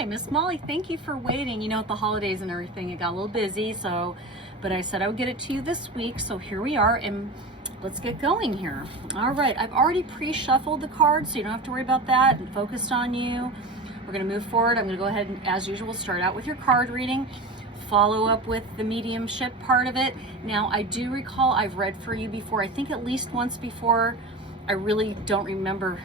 Hi, Miss Molly. Thank you for waiting. You know, with the holidays and everything, it got a little busy, but I said I would get it to you this week, so here we are, and let's get going here. All right, I've already pre-shuffled the cards, so you don't have to worry about that, and focused on you. We're gonna move forward. I'm gonna go ahead and, as usual, start out with your card reading, follow up with the mediumship part of it. Now, I do recall I've read for you before, I think at least once before. I really don't remember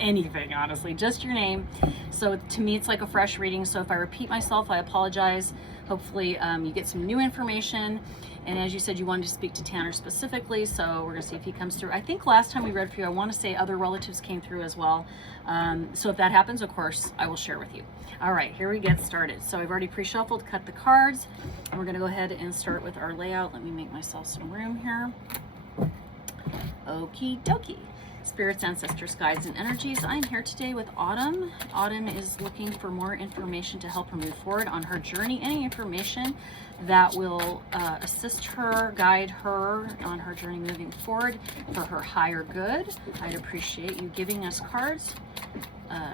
anything, honestly, just your name. So to me, it's like a fresh reading. So if I repeat myself, I apologize. Hopefully you get some new information. And as you said, you wanted to speak to Tanner specifically, so we're gonna see if he comes through. I think last time we read for you, I wanna say other relatives came through as well. So if that happens, of course, I will share with you. All right, here we get started. So I've already pre-shuffled, cut the cards, and we're gonna go ahead and start with our layout. Let me make myself some room here. Okie dokie. Spirits, ancestors, guides, and energies. I'm here today with Autumn. Autumn is looking for more information to help her move forward on her journey. Any information that will assist her, guide her on her journey moving forward for her higher good. I'd appreciate you giving us cards,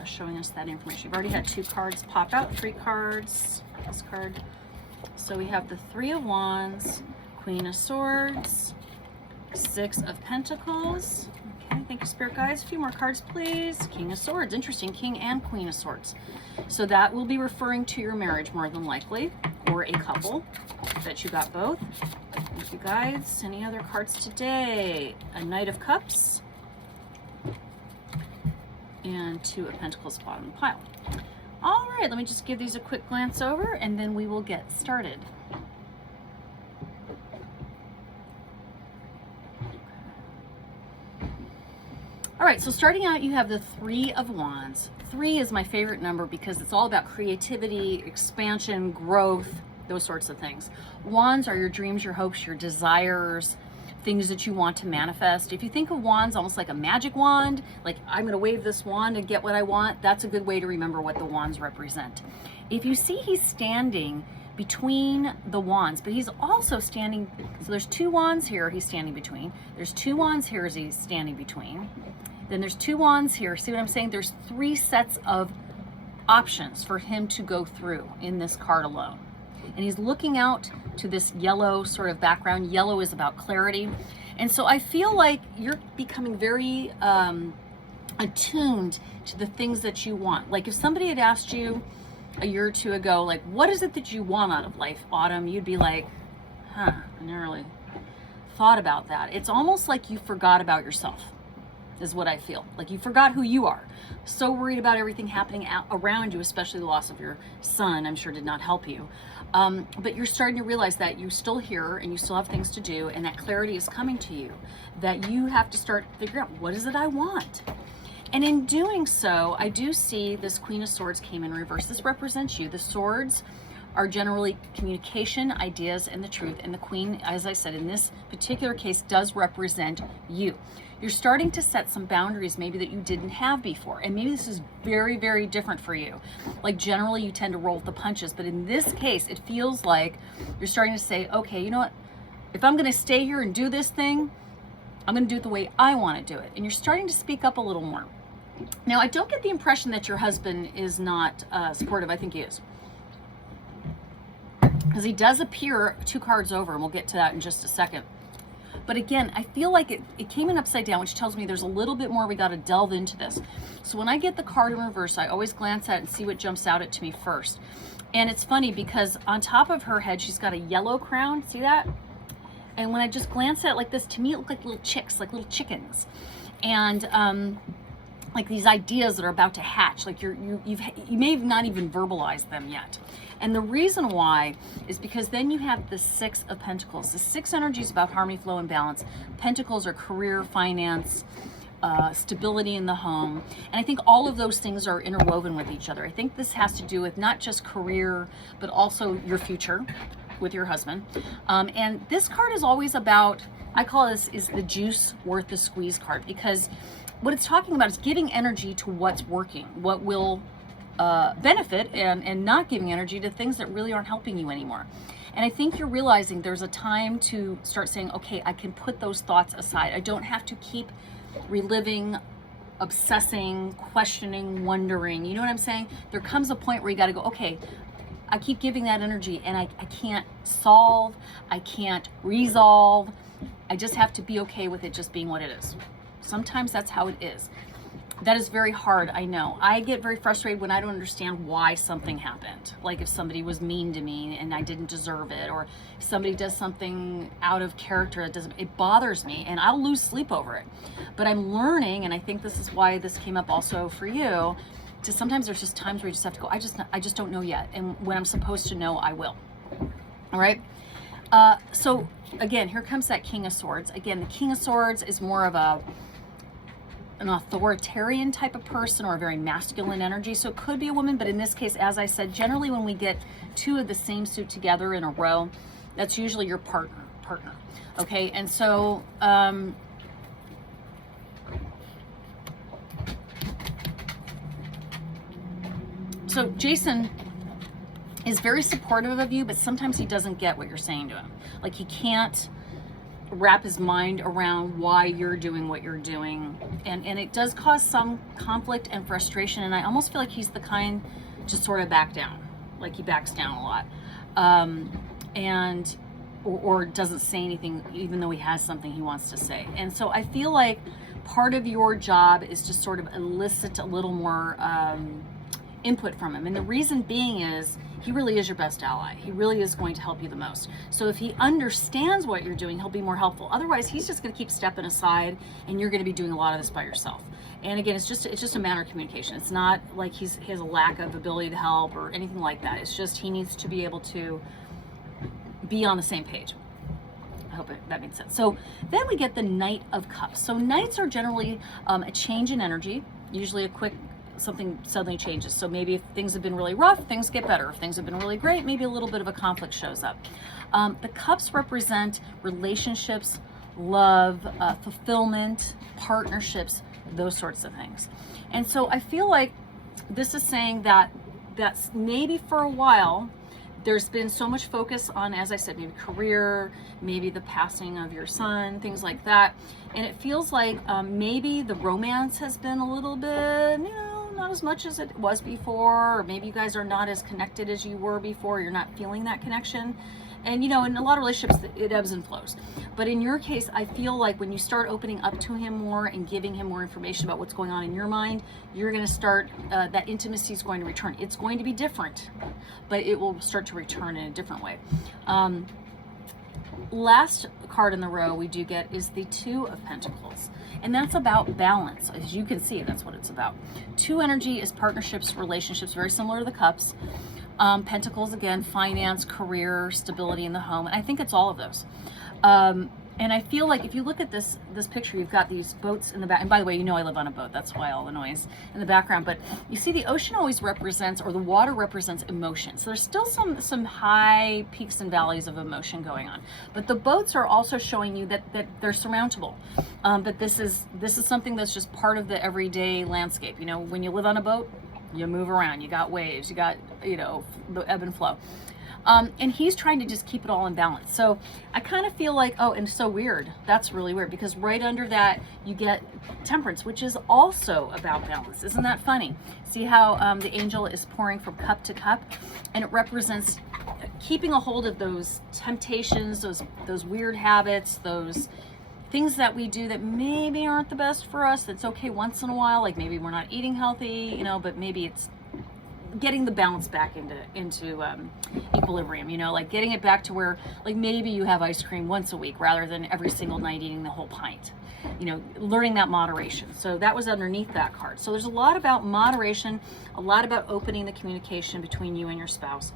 showing us that information. You've already had 2 cards pop out, 3 cards, this card. So we have the 3 of Wands, Queen of Swords, 6 of Pentacles. Okay, thank you, Spirit Guides. A few more cards, please. King of Swords. Interesting, King and Queen of Swords. So that will be referring to your marriage more than likely, or a couple. Bet you got both. Thank you, guides. Any other cards today? A Knight of Cups and 2 of Pentacles bottom of the pile. All right, let me just give these a quick glance over and then we will get started. All right, so starting out, you have the 3 of Wands. 3 is my favorite number because it's all about creativity, expansion, growth, those sorts of things. Wands are your dreams, your hopes, your desires, things that you want to manifest. If you think of wands almost like a magic wand, like I'm gonna wave this wand and get what I want, that's a good way to remember what the wands represent. If you see he's standing between the wands, but he's also standing, so there's 2 wands here he's standing between. There's 2 wands here as he's standing between. Then there's 2 wands here. See what I'm saying? There's 3 sets of options for him to go through in this card alone. And he's looking out to this yellow sort of background. Yellow is about clarity. And so I feel like you're becoming very attuned to the things that you want. Like if somebody had asked you a year or 2 ago, like, what is it that you want out of life, Autumn? You'd be like, I never really thought about that. It's almost like you forgot about yourself, is what I feel. Like you forgot who you are. So worried about everything happening around you, especially the loss of your son, I'm sure did not help you. But you're starting to realize that you're still here and you still have things to do, and that clarity is coming to you, that you have to start figuring out, what is it I want? And in doing so, I do see this Queen of Swords came in reverse. This represents you. The swords are generally communication, ideas, and the truth. And the Queen, as I said, in this particular case, does represent you. You're starting to set some boundaries maybe that you didn't have before. And maybe this is very, very different for you. Like generally you tend to roll with the punches, but in this case, it feels like you're starting to say, okay, you know what? If I'm gonna stay here and do this thing, I'm gonna do it the way I wanna do it. And you're starting to speak up a little more. Now, I don't get the impression that your husband is not supportive. I think he is. Because he does appear 2 cards over, and we'll get to that in just a second. But again, I feel like it came in upside down, which tells me there's a little bit more we got to delve into this. So when I get the card in reverse, I always glance at it and see what jumps out at me first. And it's funny because on top of her head, she's got a yellow crown. See that? And when I just glance at it like this, to me it looked like little chicks, like little chickens. And like these ideas that are about to hatch, like you may have not even verbalized them yet. And the reason why is because then you have the 6 of Pentacles. The 6 energy is about harmony, flow, and balance. Pentacles are career, finance, stability in the home. And I think all of those things are interwoven with each other. I think this has to do with not just career, but also your future with your husband. And this card is always about, I call this is the juice worth the squeeze card, because what it's talking about is giving energy to what's working, what will benefit, and not giving energy to things that really aren't helping you anymore. And I think you're realizing there's a time to start saying, okay, I can put those thoughts aside. I don't have to keep reliving obsessing, questioning, wondering. You know what I'm saying? There comes a point where you got to go, okay, I keep giving that energy and I can't solve, I can't resolve. I just have to be okay with it just being what it is. Sometimes that's how it is. That is very hard, I know. I get very frustrated when I don't understand why something happened. Like if somebody was mean to me and I didn't deserve it, or somebody does something out of character that doesn't, it bothers me and I'll lose sleep over it. But I'm learning, and I think this is why this came up also for you, to sometimes there's just times where you just have to go, I just don't know yet. And when I'm supposed to know, I will. All right. So again, here comes that King of Swords. Again, the King of Swords is more of an authoritarian type of person, or a very masculine energy. So it could be a woman, but in this case, as I said, generally when we get two of the same suit together in a row, that's usually your partner. Okay. And so, so Jason is very supportive of you, but sometimes he doesn't get what you're saying to him. Like he can't wrap his mind around why you're doing what you're doing. And it does cause some conflict and frustration. And I almost feel like he's the kind to sort of back down. Like he backs down a lot. Or doesn't say anything, even though he has something he wants to say. And so I feel like part of your job is to sort of elicit a little more input from him. And the reason being is he really is your best ally. He really is going to help you the most. So if he understands what you're doing, he'll be more helpful. Otherwise, he's just going to keep stepping aside and you're going to be doing a lot of this by yourself. And again, it's just a matter of communication. It's not like he has a lack of ability to help or anything like that. It's just he needs to be able to be on the same page. I hope that makes sense. So then we get the Knight of Cups. So Knights are generally a change in energy, usually a quick something suddenly changes. So maybe if things have been really rough, things get better. If things have been really great, maybe a little bit of a conflict shows up. The cups represent relationships, love, fulfillment, partnerships, those sorts of things. And so I feel like this is saying that that's maybe for a while there's been so much focus on, as I said, maybe career, maybe the passing of your son, things like that. And it feels like maybe the romance has been a little bit, not as much as it was before, or maybe you guys are not as connected as you were before. You're not feeling that connection. And in a lot of relationships, it ebbs and flows. But in your case, I feel like when you start opening up to him more and giving him more information about what's going on in your mind, you're going to start, that intimacy is going to return. It's going to be different, but it will start to return in a different way. Last card in the row we do get is the Two of Pentacles. And that's about balance. As you can see, that's what it's about. Two energy is partnerships, relationships, very similar to the cups. Pentacles, again, finance, career, stability in the home. And I think it's all of those. And I feel like if you look at this picture, you've got these boats in the back. And by the way, I live on a boat. That's why all the noise in the background. But you see the ocean always represents, or the water represents emotion. So there's still some high peaks and valleys of emotion going on. But the boats are also showing you that they're surmountable. But this is something that's just part of the everyday landscape. When you live on a boat, you move around, you got waves, you got, the ebb and flow. And he's trying to just keep it all in balance. So I kind of feel like, and so weird. That's really weird, because right under that you get Temperance, which is also about balance. Isn't that funny? See how the angel is pouring from cup to cup, and it represents keeping a hold of those temptations, those weird habits, those things that we do that maybe aren't the best for us. That's okay once in a while. Like maybe we're not eating healthy, but maybe it's getting the balance back into equilibrium, like getting it back to where, like, maybe you have ice cream once a week rather than every single night eating the whole pint, learning that moderation. So that was underneath that card. So there's a lot about moderation, a lot about opening the communication between you and your spouse.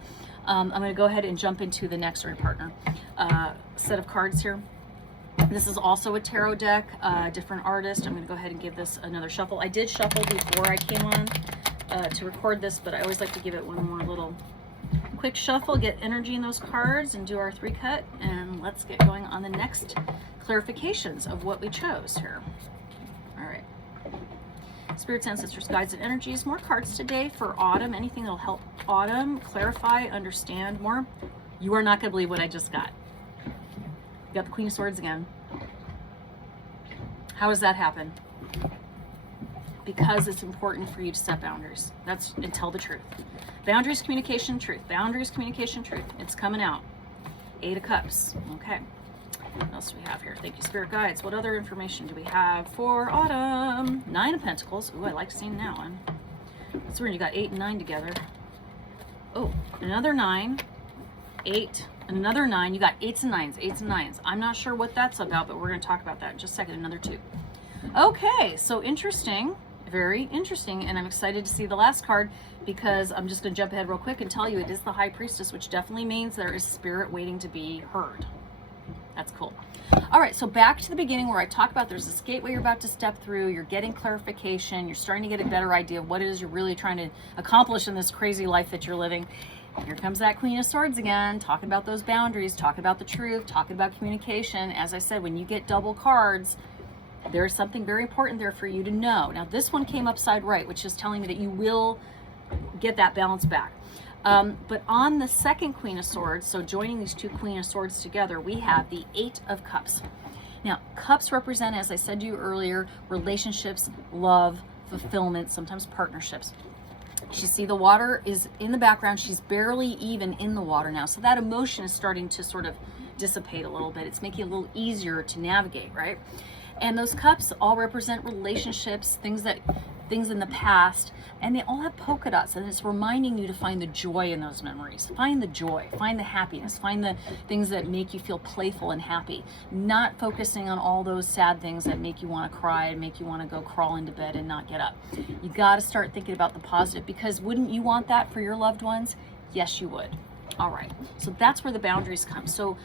I'm going to go ahead and jump into the next partner set of cards here. This is also a tarot deck, different artist. I'm going to go ahead and give this another shuffle. I did shuffle before I came on to record this, but I always like to give it one more little quick shuffle, get energy in those cards, and do our 3-cut. And let's get going on the next clarifications of what we chose here. All right. Spirits, ancestors, guides, and energies. More cards today for autumn. Anything that'll help autumn clarify, understand more. You are not going to believe what I just got. Got the Queen of Swords again. How does that happen? because it's important for you to set boundaries. And tell the truth. Boundaries, communication, truth. Boundaries, communication, truth. It's coming out. 8 of Cups. Okay. What else do we have here? Thank you, Spirit Guides. What other information do we have for autumn? 9 of Pentacles. Ooh, I like seeing that one. That's where you got 8 and 9 together. Oh, another 9. 8. Another 9. You got 8s and 9s. 8s and 9s. I'm not sure what that's about, but we're going to talk about that in just a second. Another 2. Okay, so interesting. Very interesting. And I'm excited to see the last card, because I'm just going to jump ahead real quick and tell you it is the High Priestess, which definitely means there is spirit waiting to be heard. That's cool. All right, so back to the beginning where I talk about there's this gateway you're about to step through. You're getting clarification. You're starting to get a better idea of what it is you're really trying to accomplish in this crazy life that you're living. Here comes that Queen of Swords again, talking about those boundaries, talking about the truth, talking about communication. As I said, when you get double cards, there's something very important there for you to know. Now, this one came upside right, which is telling me that you will get that balance back. But on the second Queen of Swords, so joining these 2 Queen of Swords together, we have the 8 of Cups. Now, cups represent, as I said to you earlier, relationships, love, fulfillment, sometimes partnerships. You see the water is in the background. She's barely even in the water now. So that emotion is starting to sort of dissipate a little bit. It's making it a little easier to navigate, right? And those cups all represent relationships, things in the past, and they all have polka dots, and it's reminding you to find the joy in those memories. Find the joy, find the happiness, find the things that make you feel playful and happy, not focusing on all those sad things that make you want to cry and make you want to go crawl into bed and not get up. You got to start thinking about the positive, because wouldn't you want that for your loved ones? Yes, you would. All right, so that's where the boundaries come. So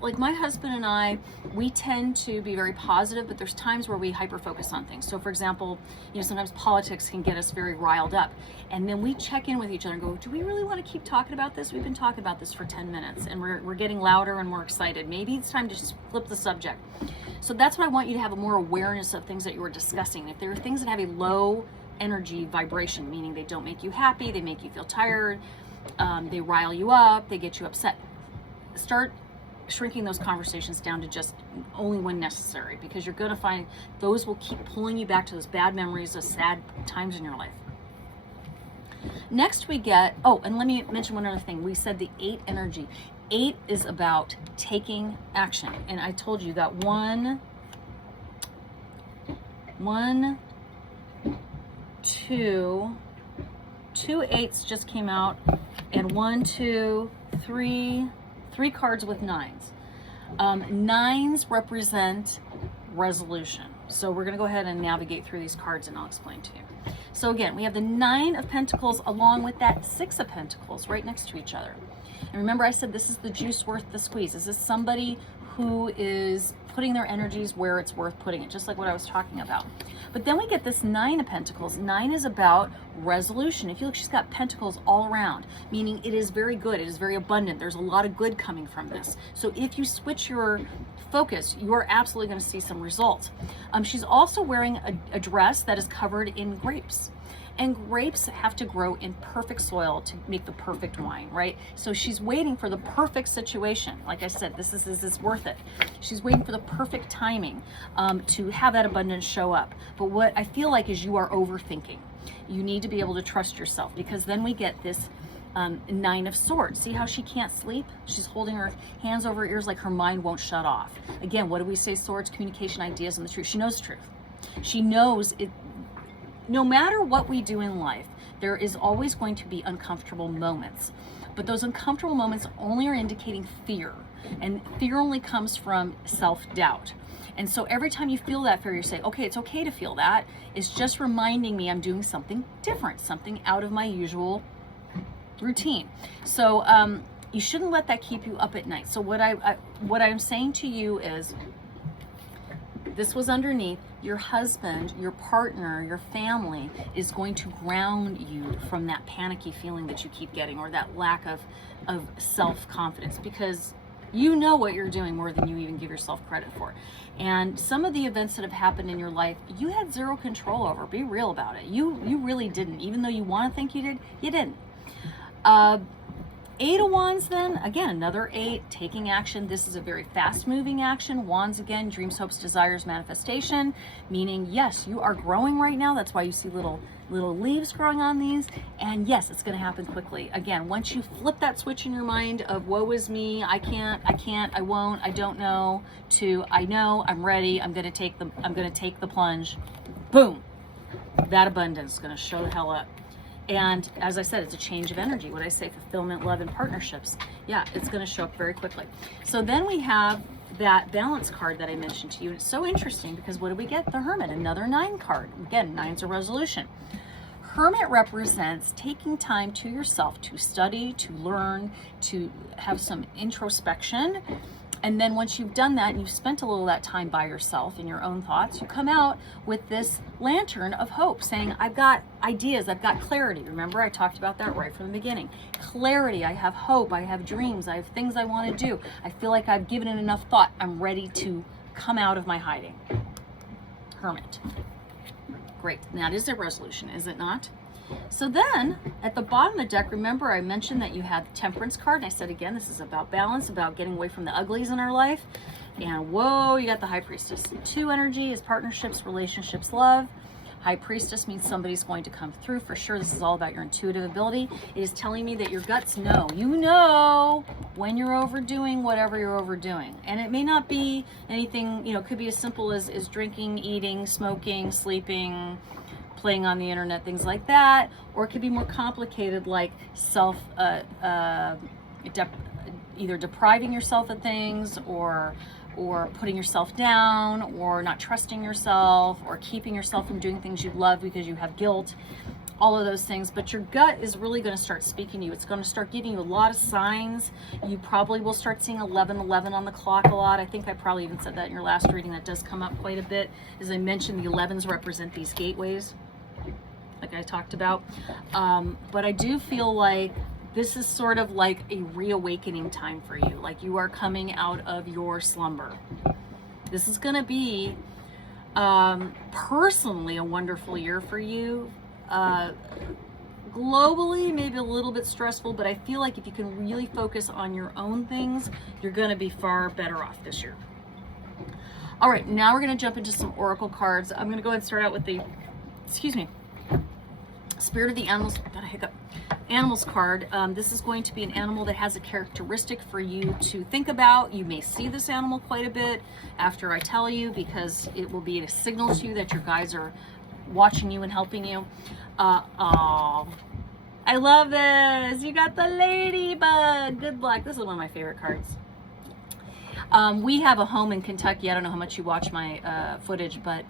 like my husband and I, we tend to be very positive, but there's times where we hyper focus on things. So for example, sometimes politics can get us very riled up, and then we check in with each other and go, do we really want to keep talking about this? We've been talking about this for 10 minutes and we're getting louder and more excited. Maybe it's time to just flip the subject. So that's what I want you to have, a more awareness of things that you were discussing. If there are things that have a low energy vibration, meaning they don't make you happy, they make you feel tired, they rile you up, they get you upset, start shrinking those conversations down to just only when necessary, because you're going to find those will keep pulling you back to those bad memories, those sad times in your life. Next we get, oh, and let me mention one other thing. We said the 8 energy. 8 is about taking action. And I told you that one, 2 8s just came out, and 1, 2, 3 cards with 9s. 9s represent resolution. So we're going to go ahead and navigate through these cards and I'll explain to you. So again, we have the 9 of Pentacles along with that 6 of Pentacles right next to each other. And remember, I said this is the juice worth the squeeze. This is somebody who is putting their energies where it's worth putting it, just like what I was talking about. But then we get this 9 of Pentacles. 9 is about resolution. If you look, she's got pentacles all around, meaning it is very good. It is very abundant. There's a lot of good coming from this. So if you switch your focus, you are absolutely going to see some results. She's also wearing a dress that is covered in grapes. And grapes have to grow in perfect soil to make the perfect wine, right? So she's waiting for the perfect situation. Like I said, is this worth it? She's waiting for the perfect timing to have that abundance show up. But what I feel like is you are overthinking. You need to be able to trust yourself, because then we get this 9 of Swords. See how she can't sleep? She's holding her hands over her ears like her mind won't shut off. Again, what do we say? Swords, communication, ideas, and the truth. She knows the truth. She knows it. No matter what we do in life, there is always going to be uncomfortable moments. But those uncomfortable moments only are indicating fear. And fear only comes from self-doubt. And so every time you feel that fear, you say, okay, it's okay to feel that. It's just reminding me I'm doing something different, something out of my usual routine. So you shouldn't let that keep you up at night. So what I'm saying to you is, this was underneath. Your husband, your partner, your family is going to ground you from that panicky feeling that you keep getting, or that lack of self-confidence, because you know what you're doing more than you even give yourself credit for. And some of the events that have happened in your life, you had zero control over. Be real about it. You really didn't. Even though you want to think you did, you didn't. Eight of Wands then, again, another 8, taking action. This is a very fast moving action. Wands again, dreams, hopes, desires, manifestation, meaning yes, you are growing right now. That's why you see little leaves growing on these. And yes, it's going to happen quickly. Again, once you flip that switch in your mind of woe is me, I can't, I won't, I don't know, to I know, I'm ready, I'm going to take the plunge. Boom. That abundance is going to show the hell up. And as I said, it's a change of energy. What I say, fulfillment, love, and partnerships. Yeah, it's going to show up very quickly. So then we have that balance card that I mentioned to you. It's so interesting because what do we get? The Hermit, another 9 card. Again, 9's a resolution. Hermit represents taking time to yourself to study, to learn, to have some introspection. And then once you've done that and you've spent a little of that time by yourself in your own thoughts, you come out with this lantern of hope saying, I've got ideas, I've got clarity. Remember, I talked about that right from the beginning. Clarity, I have hope, I have dreams, I have things I want to do. I feel like I've given it enough thought. I'm ready to come out of my hiding. Hermit. Great. And that is a resolution, is it not? So then, at the bottom of the deck, remember I mentioned that you had the Temperance card, and I said again, this is about balance, about getting away from the uglies in our life. And whoa, you got the High Priestess. 2 energy is partnerships, relationships, love. High Priestess means somebody's going to come through for sure. This is all about your intuitive ability. It is telling me that your guts know. You know when you're overdoing whatever you're overdoing. And it may not be anything, it could be as simple as drinking, eating, smoking, sleeping, playing on the internet, things like that, or it could be more complicated, like either depriving yourself of things, or putting yourself down, or not trusting yourself, or keeping yourself from doing things you love because you have guilt, all of those things. But your gut is really going to start speaking to you. It's going to start giving you a lot of signs. You probably will start seeing 11:11 on the clock a lot. I think I probably even said that in your last reading. That does come up quite a bit. As I mentioned, the 11s represent these gateways, like I talked about. But I do feel like this is sort of like a reawakening time for you. Like you are coming out of your slumber. This is going to be personally a wonderful year for you. Globally, maybe a little bit stressful, but I feel like if you can really focus on your own things, you're going to be far better off this year. All right, now we're going to jump into some oracle cards. I'm going to go ahead and start out with the, Spirit of the Animals, got a hiccup, Animals card. This is going to be an animal that has a characteristic for you to think about. You may see this animal quite a bit after I tell you, because it will be a signal to you that your guides are watching you and helping you. Oh, I love this. You got the ladybug. Good luck. This is one of my favorite cards. We have a home in Kentucky. I don't know how much you watch my footage, but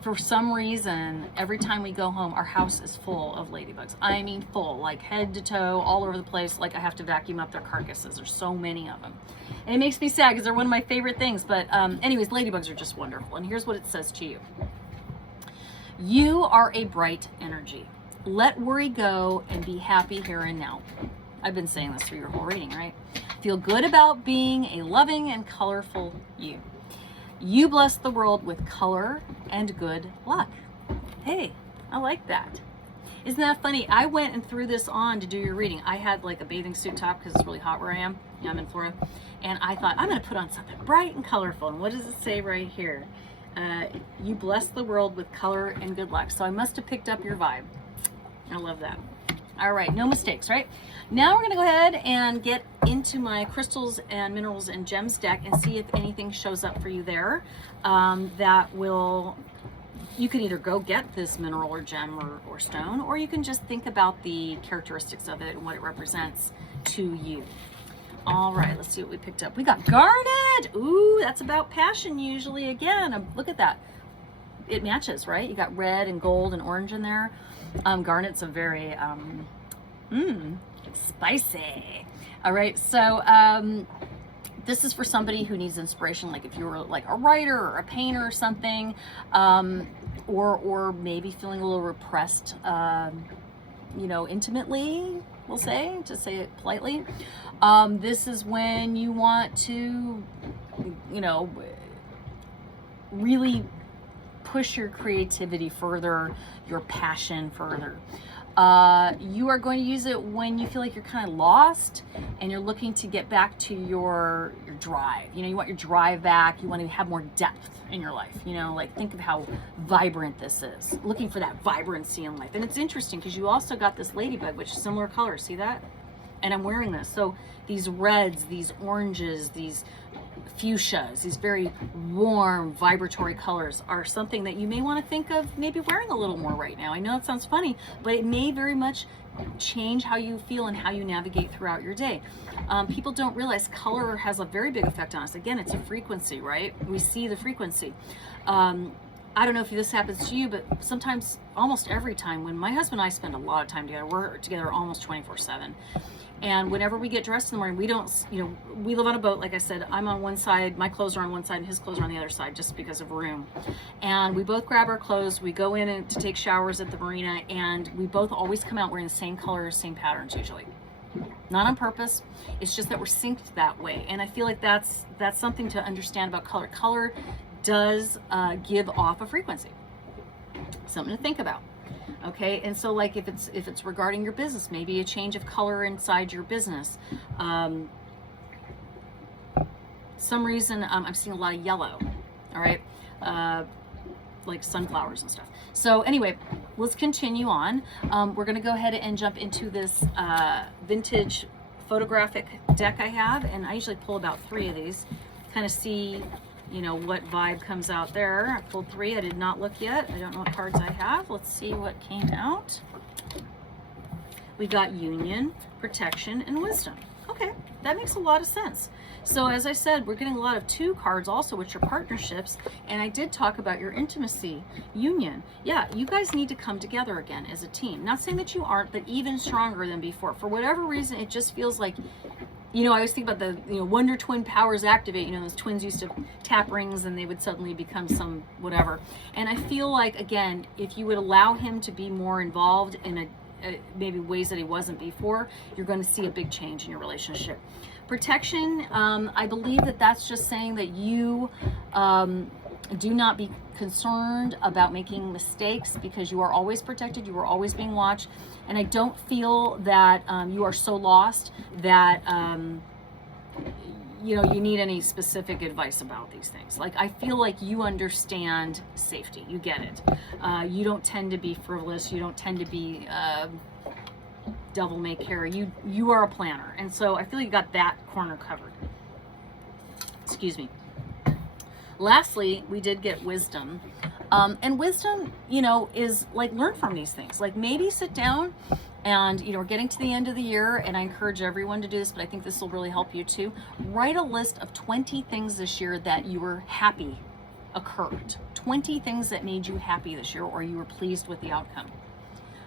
for some reason, every time we go home, our house is full of ladybugs. I mean full, like head to toe, all over the place. Like I have to vacuum up their carcasses. There's so many of them. And it makes me sad because they're one of my favorite things. But anyways, ladybugs are just wonderful. And here's what it says to you. You are a bright energy. Let worry go and be happy here and now. I've been saying this through your whole reading, right? Feel good about being a loving and colorful you. You bless the world with color and good luck. Hey, I like that. Isn't that funny? I went and threw this on to do your reading. I had like a bathing suit top because it's really hot where I am. Yeah, I'm in Florida. And I thought, I'm going to put on something bright and colorful. And what does it say right here? You bless the world with color and good luck. So I must have picked up your vibe. I love that. All right, no mistakes, right? Now we're going to go ahead and get into my crystals and minerals and gems deck and see if anything shows up for you there that will, you can either go get this mineral or gem or stone, or you can just think about the characteristics of it and what it represents to you. All right, let's see what we picked up. We got garnet. Ooh, that's about passion usually. Again, look at that. It matches, right? You got red and gold and orange in there. Garnet's a very spicy. All right, so this is for somebody who needs inspiration, like if you were like a writer or a painter or something, or maybe feeling a little repressed, intimately, we'll say, to say it politely. This is when you want to, really push your creativity further, your passion further. You are going to use it when you feel like you're kind of lost and you're looking to get back to your drive. You know, you want your drive back. You want to have more depth in your life. You know, like think of how vibrant this is. Looking for that vibrancy in life. And it's interesting because you also got this ladybug, which is similar colors. See that? And I'm wearing this. So these reds, these oranges, these fuchsias, these very warm, vibratory colors are something that you may want to think of maybe wearing a little more right now. I know it sounds funny, but it may very much change how you feel and how you navigate throughout your day. People don't realize color has a very big effect on us. Again, it's a frequency, right? We see the frequency. I don't know if this happens to you, but sometimes, almost every time, when my husband and I spend a lot of time together, we're together almost 24/7. And whenever we get dressed in the morning, we don't, you know, we live on a boat. Like I said, I'm on one side, my clothes are on one side, and his clothes are on the other side, just because of room. And we both grab our clothes, we go in to take showers at the marina, and we both always come out wearing the same colors, same patterns usually. Not on purpose, it's just that we're synced that way. And I feel like that's something to understand about color. Color does give off a frequency. Something to think about. Okay, and so like if it's regarding your business, maybe a change of color inside your business. Some reason I'm seeing a lot of yellow. All right, like sunflowers and stuff. So anyway, let's continue on. We're going to go ahead and jump into this vintage photographic deck I have, and I usually pull about 3 of these, kind of see, you know, what vibe comes out there. I pulled 3. I did not look yet. I don't know what cards I have. Let's see what came out. We got Union, Protection, and Wisdom. Okay, that makes a lot of sense. So as I said, we're getting a lot of 2 cards also, which are partnerships. And I did talk about your intimacy, union. Yeah, you guys need to come together again as a team. Not saying that you aren't, but even stronger than before. For whatever reason, it just feels like, you know, I always think about the, you know, Wonder Twin powers activate. You know, those twins used to tap rings and they would suddenly become some whatever. And I feel like, again, if you would allow him to be more involved in maybe ways that he wasn't before, you're going to see a big change in your relationship. Protection, I believe that that's just saying that you do not be concerned about making mistakes, because you are always protected, you are always being watched. And I don't feel that you are so lost that you know, you need any specific advice about these things. Like, I feel like you understand safety, you get it. You don't tend to be frivolous, you don't tend to be devil may care. You are a planner, and so I feel you got that corner covered. Excuse me. Lastly, we did get wisdom. And wisdom, you know, is like, learn from these things. Like, maybe sit down and, you know, we're getting to the end of the year, and I encourage everyone to do this, but I think this will really help you too. Write a list of 20 things this year that you were happy occurred. 20 things that made you happy this year, or you were pleased with the outcome.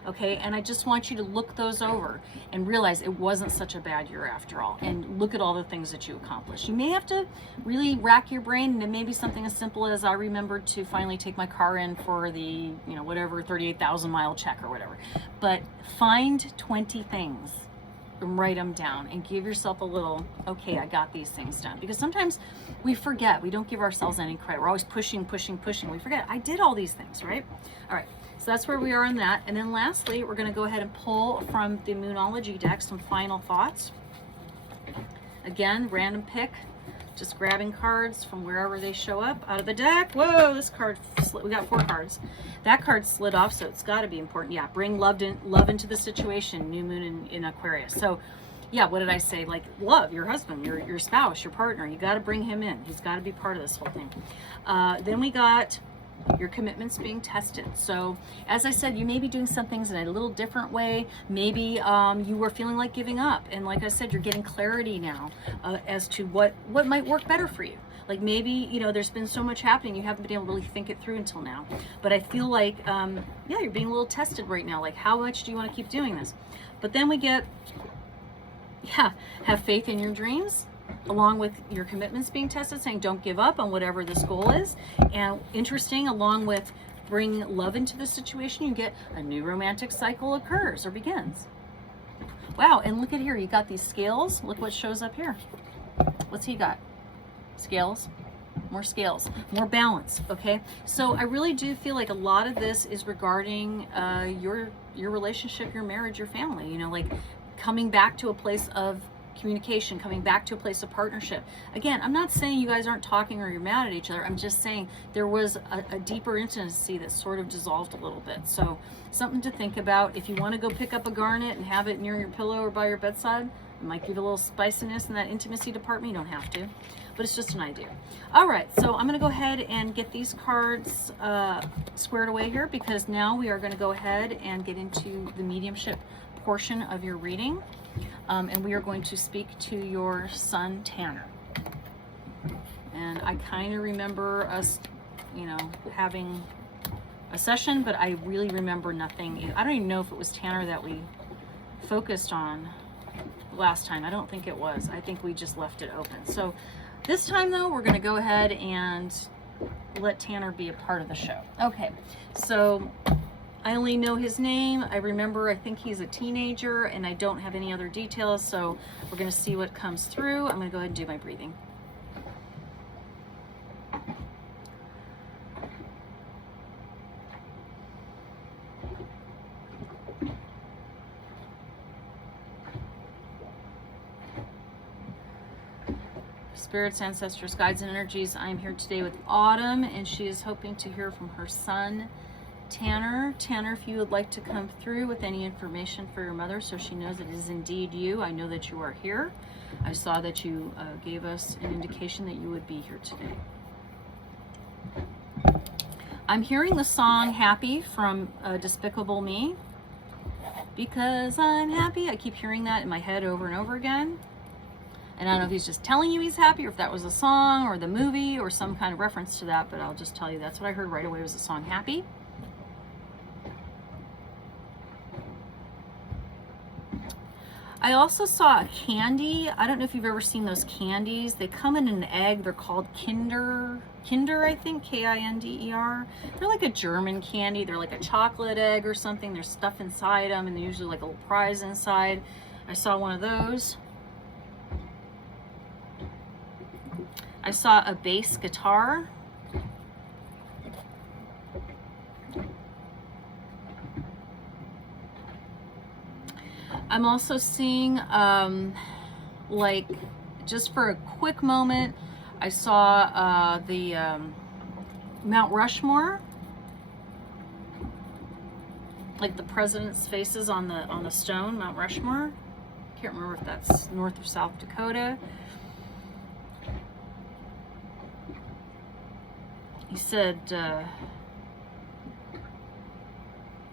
Okay, and I just want you to look those over and realize it wasn't such a bad year after all, and look at all the things that you accomplished. You may have to really rack your brain, and it may be something as simple as, I remembered to finally take my car in for the, you know, whatever, 38,000 mile check or whatever. But find 20 things and write them down and give yourself a little, okay, I got these things done. Because sometimes we forget, we don't give ourselves any credit. We're always pushing. We forget, I did all these things, right? All right. So that's where we are on that. And then lastly, we're going to go ahead and pull from the Moonology deck some final thoughts. Again, random pick, just grabbing cards from wherever they show up out of the deck. Whoa, this card, we got 4 cards. That card slid off, so it's got to be important. Yeah, bring love into the situation, new moon in Aquarius. So yeah, what did I say? Like, love your husband, your spouse, your partner. You got to bring him in. He's got to be part of this whole thing. Then we got your commitments being tested. So as I said, you may be doing some things in a little different way. Maybe you were feeling like giving up, and like I said, you're getting clarity now as to what might work better for you. Like, maybe, you know, there's been so much happening, you haven't been able to really think it through until now. But I feel like yeah, you're being a little tested right now. Like, how much do you want to keep doing this? But then we get, yeah, have faith in your dreams, along with your commitments being tested, saying don't give up on whatever this goal is. And interesting, along with bring love into the situation, you get a new romantic cycle occurs or begins. Wow, and look at here, you got these scales. Look what shows up here. What's he got? Scales. more scales, more balance, okay? So I really do feel like a lot of this is regarding your relationship, your marriage, your family, you know, like coming back to a place of communication, coming back to a place of partnership. Again, I'm not saying you guys aren't talking or you're mad at each other. I'm just saying there was a deeper intimacy that sort of dissolved a little bit. So something to think about. If you want to go pick up a garnet and have it near your pillow or by your bedside, it might give a little spiciness in that intimacy department. You don't have to, but it's just an idea. All right, so I'm going to go ahead and get these cards squared away here, because now we are going to go ahead and get into the mediumship portion of your reading. And we are going to speak to your son, Tanner. And I kind of remember us, you know, having a session, but I really remember nothing. I don't even know if it was Tanner that we focused on last time. I don't think it was. I think we just left it open. So this time, though, we're going to go ahead and let Tanner be a part of the show. Okay, so I only know his name. I remember, I think he's a teenager, and I don't have any other details, so we're going to see what comes through. I'm going to go ahead and do my breathing. Spirits, ancestors, guides, and energies, I am here today with Autumn, and she is hoping to hear from her son, Tanner. Tanner, if you would like to come through with any information for your mother so she knows it is indeed you. I know that you are here. I saw that you gave us an indication that you would be here today. I'm hearing the song Happy from Despicable Me. Because I'm happy. I keep hearing that in my head over and over again. And I don't know if he's just telling you he's happy, or if that was a song or the movie or some kind of reference to that, but I'll just tell you that's what I heard right away was the song Happy. I also saw a candy. I don't know if you've ever seen those candies. They come in an egg. They're called Kinder, I think, Kinder. They're like a German candy. They're like a chocolate egg or something. There's stuff inside them, and they're usually like a little prize inside. I saw one of those. I saw a bass guitar. I'm also seeing, like, just for a quick moment, I saw the Mount Rushmore, like the president's faces on the stone, Mount Rushmore. Can't remember if that's North or South Dakota. He said,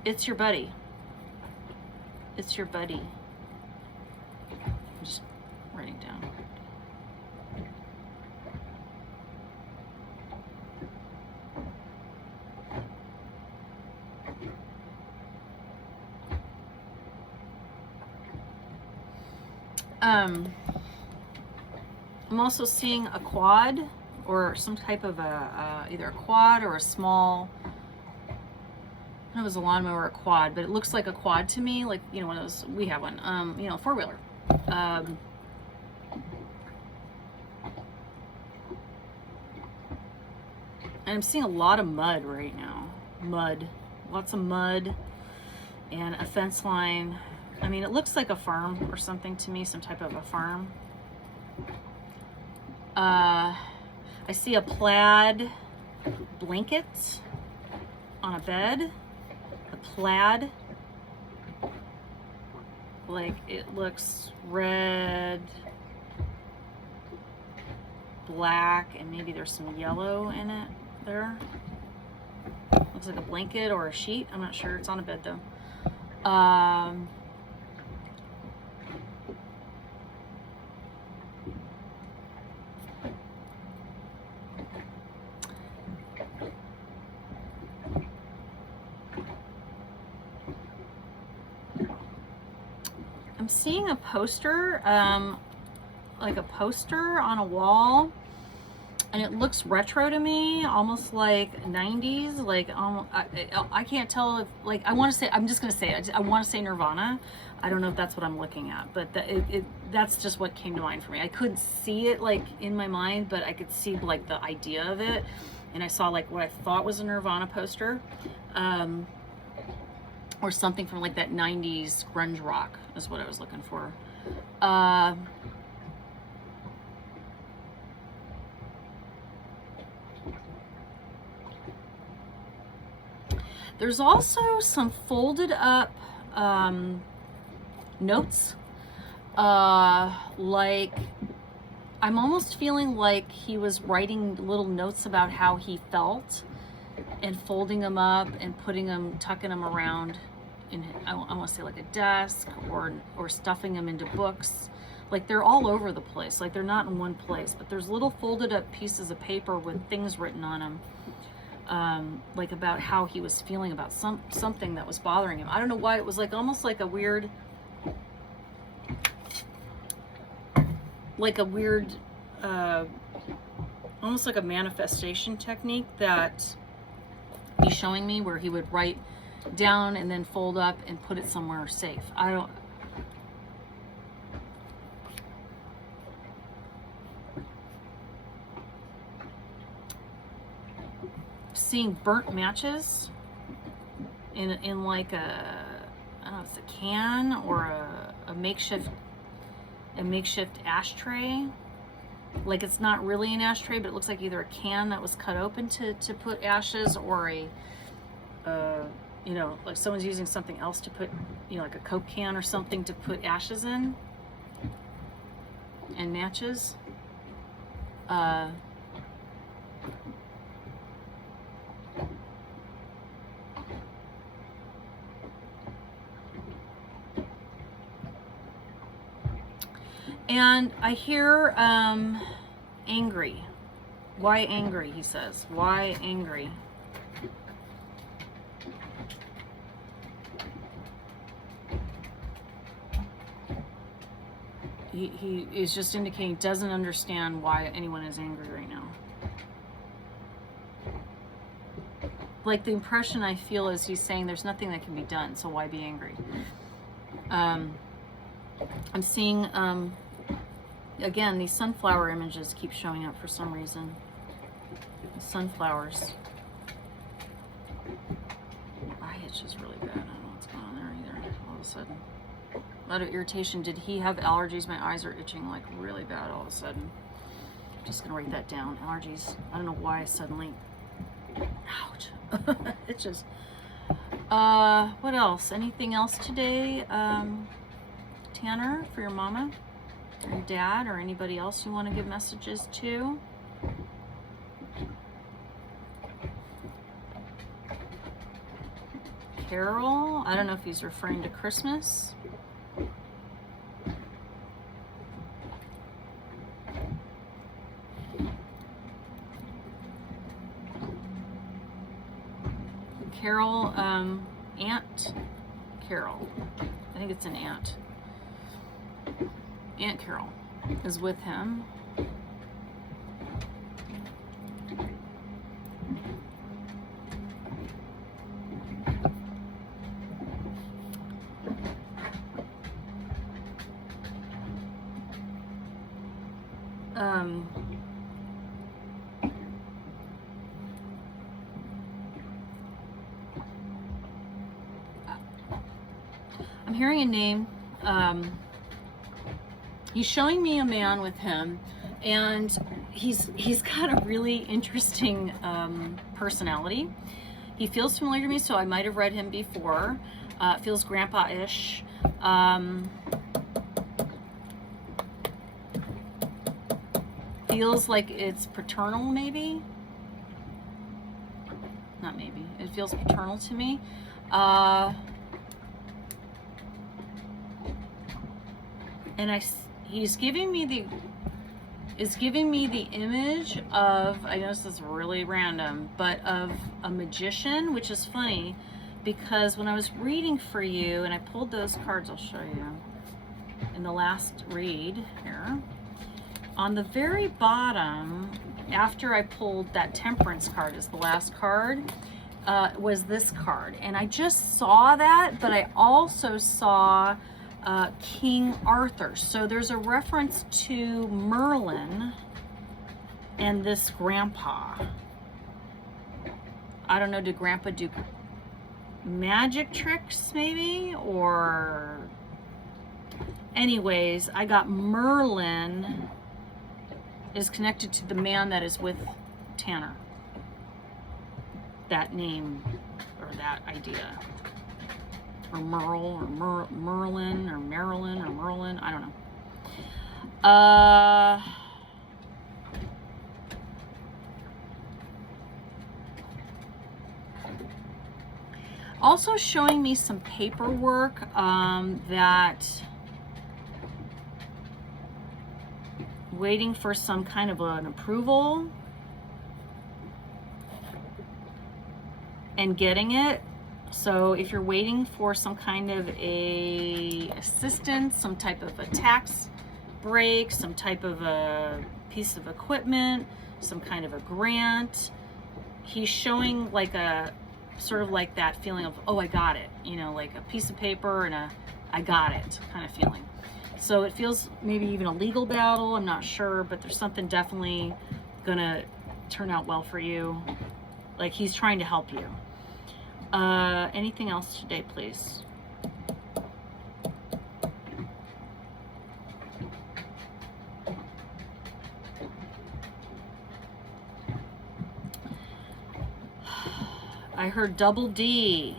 "It's your buddy. It's your buddy." I'm just writing down. I'm also seeing a quad, or some type of either a quad or a small, I don't know if it was a lawnmower or a quad, but it looks like a quad to me, like, you know, one of those, we have one, you know, a four-wheeler. And I'm seeing a lot of mud right now. Mud. Lots of mud and a fence line. I mean, it looks like a farm or something to me, some type of a farm. I see a plaid blanket on a bed. A plaid. Like, it looks red, black, and maybe there's some yellow in it there. Looks like a blanket or a sheet. I'm not sure. It's on a bed though. I'm seeing a poster, like a poster on a wall, and it looks retro to me, almost like 90s. Like I can't tell if, like, I want to say, I'm just gonna say it. I want to say Nirvana. I don't know if that's what I'm looking at, but that's just what came to mind for me. I couldn't see it like in my mind, but I could see like the idea of it, and I saw like what I thought was a Nirvana poster, or something from like that 90s grunge rock is what I was looking for. There's also some folded up notes. Like, I'm almost feeling like he was writing little notes about how he felt and folding them up and putting them, tucking them around in, I want to say like a desk, or stuffing them into books. Like, they're all over the place. Like, they're not in one place, but there's little folded up pieces of paper with things written on them. Like about how he was feeling about something that was bothering him. I don't know why, it was like almost like a weird, almost like a manifestation technique that he's showing me, where he would write down and then fold up and put it somewhere safe. Seeing burnt matches in like a, I don't know, it's a can or a makeshift ashtray. Like, it's not really an ashtray, but it looks like either a can that was cut open to put ashes, or a you know, like someone's using something else to put, you know, like a Coke can or something to put ashes in and matches. And I hear angry. Why angry, he says. Why angry? He is just indicating doesn't understand why anyone is angry right now. Like, the impression I feel is he's saying there's nothing that can be done, so why be angry? I'm seeing, again, these sunflower images keep showing up for some reason. The sunflowers. My itch is really bad. I don't know what's going on there either. All of a sudden. A lot of irritation. Did he have allergies? My eyes are itching like really bad all of a sudden. I'm just gonna write that down. Allergies. I don't know why I suddenly. Ouch. Itches. What else? Anything else today? Tanner, for your mama, or your dad, or anybody else you want to give messages to? Carol, I don't know if he's referring to Christmas. Carol, Aunt Carol, I think it's an aunt. Aunt Carol is with him. I'm hearing a name. He's showing me a man with him, and he's got a really interesting personality. He feels familiar to me, so I might have read him before. Feels grandpa-ish. Feels like it's paternal, maybe. Not maybe. It feels paternal to me. And he's giving me the image of, I know this is really random, but of a magician, which is funny because when I was reading for you, and I pulled those cards, I'll show you in the last read here, on the very bottom after I pulled that Temperance card as the last card, was this card. And I just saw that, but I also saw King Arthur. So there's a reference to Merlin and this grandpa. I don't know, did grandpa do magic tricks maybe? Or anyways, I got Merlin is connected to the man that is with Tanner. That name or that idea. Or Merle or Merlin or Marilyn or Merlin, I don't know. Also showing me some paperwork that waiting for some kind of an approval and getting it. So if you're waiting for some kind of a assistance, some type of a tax break, some type of a piece of equipment, some kind of a grant, he's showing like a sort of like that feeling of, oh, I got it, you know, like a piece of paper and a I got it kind of feeling. So it feels maybe even a legal battle, I'm not sure, but there's something definitely gonna turn out well for you. Like he's trying to help you. Anything else today, please? I heard double D,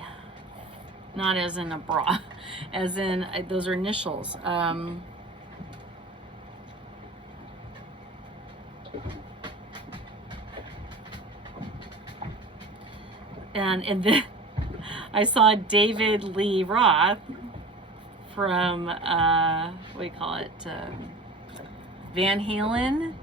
not as in a bra, as in those are initials. And then I saw David Lee Roth from, what do you call it, Van Halen.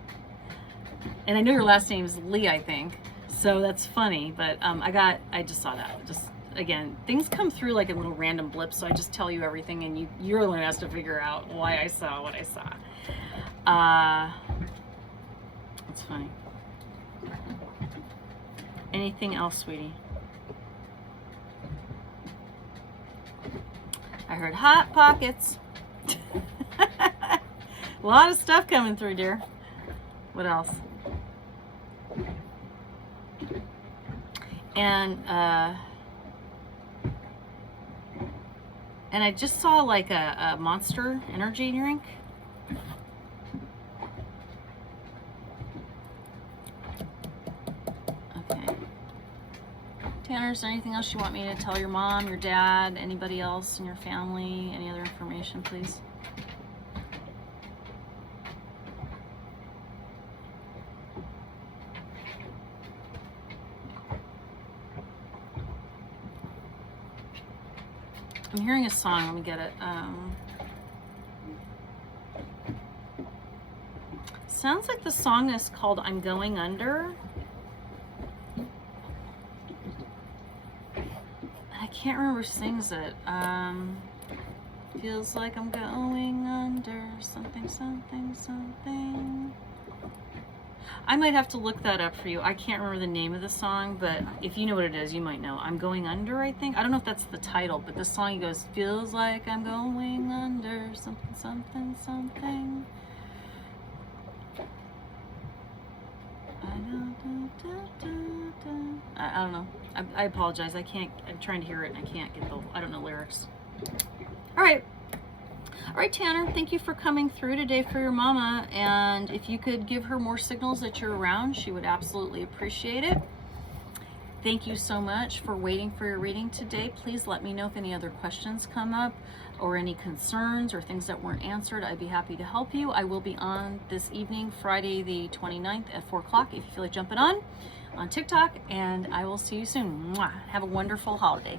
And I know your last name is Lee, I think. So that's funny, but I just saw that. Just, again, things come through like in little random blips, so I just tell you everything, and you're the one who has to figure out why I saw what I saw. That's funny. Anything else, sweetie? I heard Hot Pockets. A lot of stuff coming through, dear. What else? And I just saw like a Monster energy drink. Okay. Tanner, is there anything else you want me to tell your mom, your dad, anybody else in your family? Any other information, please? I'm hearing a song. Let me get it. Sounds like the song is called I'm Going Under. I can't remember who sings it. Feels like I'm going under something, something, something. I might have to look that up for you. I can't remember the name of the song, but if you know what it is, you might know. I'm Going Under, I think. I don't know if that's the title, but the song he goes, feels like I'm going under something, something, something. I don't know. I apologize. I can't. I'm trying to hear it and I can't get the. I don't know lyrics. All right. All right, Tanner. Thank you for coming through today for your mama. And if you could give her more signals that you're around, she would absolutely appreciate it. Thank you so much for waiting for your reading today. Please let me know if any other questions come up or any concerns or things that weren't answered. I'd be happy to help you. I will be on this evening, Friday the 29th at 4 o'clock if you feel like jumping on TikTok, and I will see you soon. Mwah. Have a wonderful holiday.